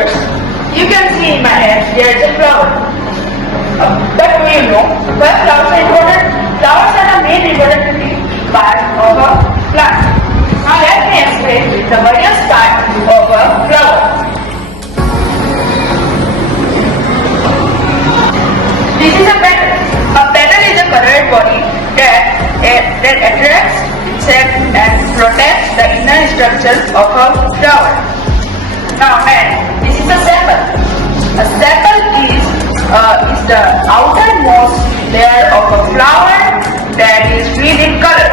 viewers, you can see in my hand there is a flower. But do you know why flowers are important? Flowers are the main reproductive part of a plant. Now let me explain the various parts of a flower. This is a petal. A petal is a colored body that attracts, accepts and protects the inner structure of a flower. Now next, this is a sepal. A sepal is the outermost layer of a flower that is green in color.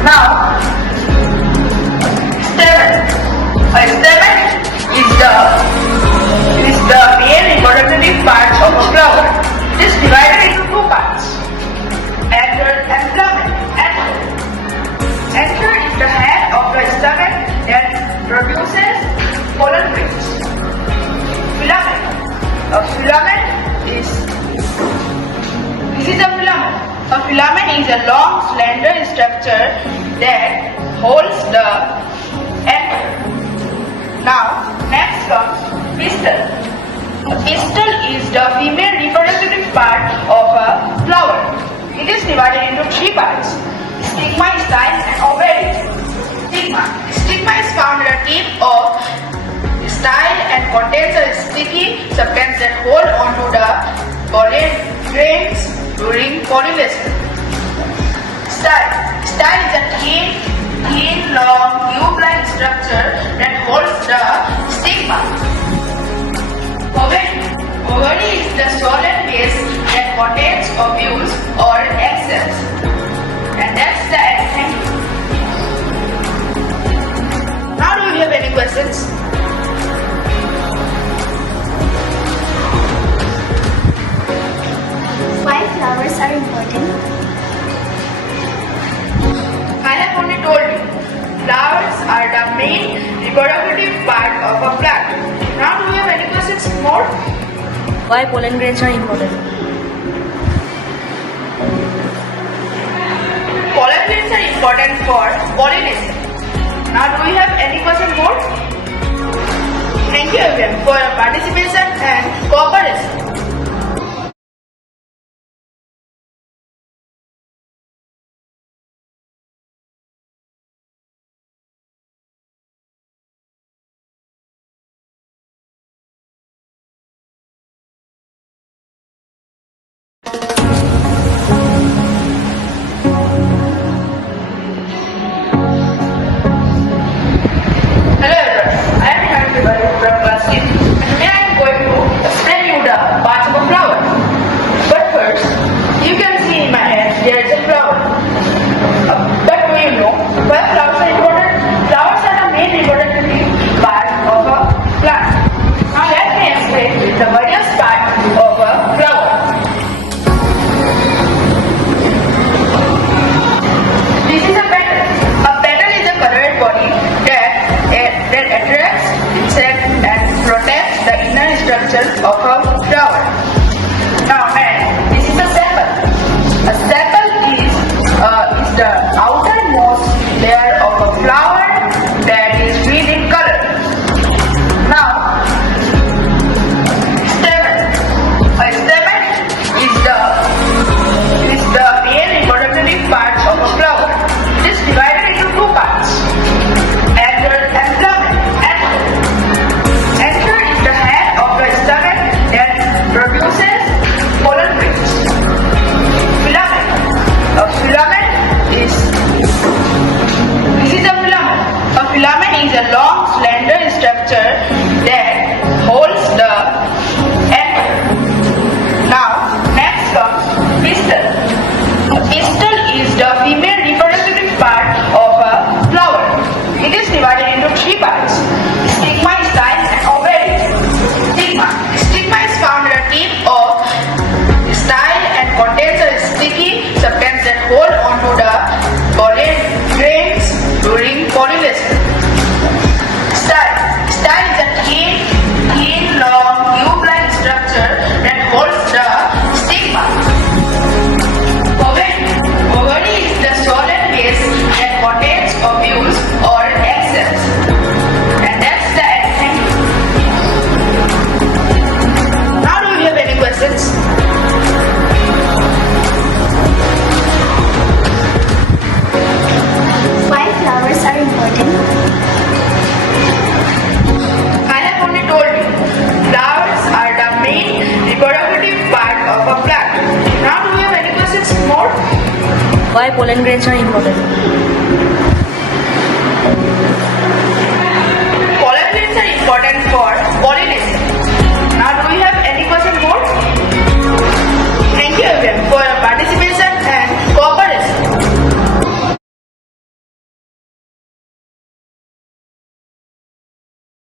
Now, stamen. A stamen is the main reproductive part of a flower. It is divided into two parts, anther and filament. Anther is the head of the stamen that produces pollen grains. Filament. A filament is a filament. A filament is a long, slender structure that holds the anther. Now, next comes pistil. A pistil is the female reproductive part of a flower. It is divided into three parts: stigma, style, and ovary. Stigma. Stigma is found at the tip of style and contains a sticky substance that hold onto the pollen grains during pollination. Style. Style is a thin, long, tube-like structure that holds the stigma. Ovary. Ovary is the solid base that contains ovules or egg cells. And that's the egg. Thank you. Now do you have any questions? Why flowers are important? I have only told you, flowers are the main reproductive part of a plant. Now do you have any questions more? Why pollen grains are important? Pollen grains are important for pollination. Now do you have any question more? Thank you everyone for your participation and cooperation. Hello everyone, I am Irfan from class 6 and today I am going pollen grains are important?